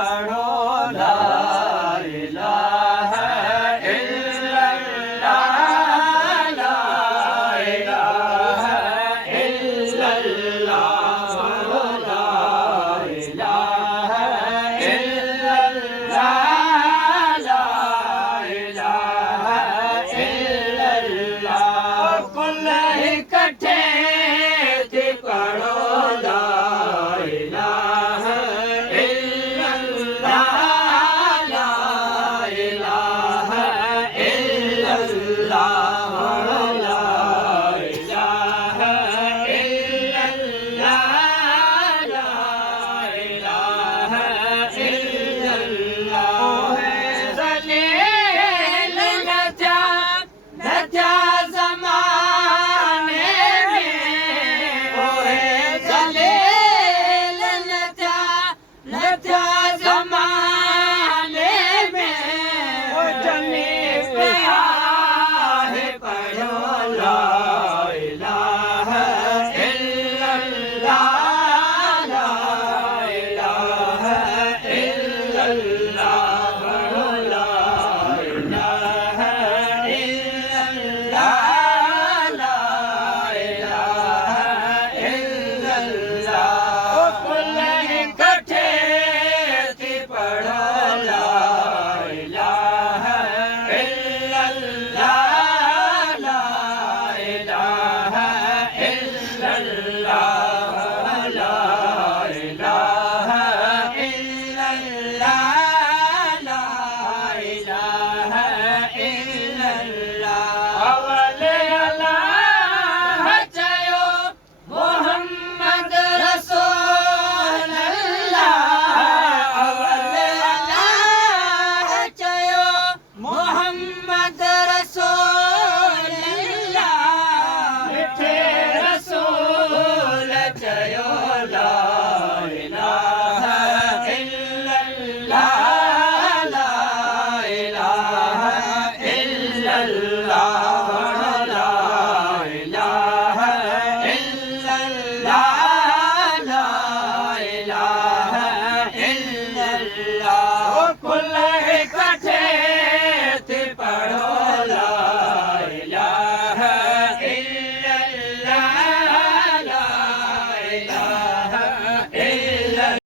पढ़ो ला इलाहा इल्लल्लाह, ला इलाहा इल्लल्लाह, ला इलाहा इल्लल्लाह, ला इलाहा इल्लल्लाह। कुल इकट्ठे थी पढ़ो ला इलाहा इल्लल्लाह, ला इलाहा इल्लल्लाह, ला इलाहा इल्लल्लाह, ला इलाहा इल्लल्लाह। ज़लील न जा ज़माने में, ओए ज़लील न जा ज़माने में, ओ जमीन पे आहे पढ़ो ला इलाहा इल्लल्लाह, ला इलाहा इल्लल्लाह, ला इलाहा इल्लल्लाह, ला इलाहा इल्लल्लाह। ओ कुल इकट्ठे थी पढ़ो ला इलाहा इल्लल्लाह, ला इलाहा इल्लल्लाह, ला इलाहा इल्लल्लाह, ला इलाहा इल्लल्लाह। अवले अल्लाह चयो मोहम्मद रसूल अल्लाह, अवले अल्लाह चयो मोहम्मद रसूल अल्लाह, मिठे रसूल चयो ला इलाहा इल्लल्लाह, ला इलाहा इल्लल्लाह,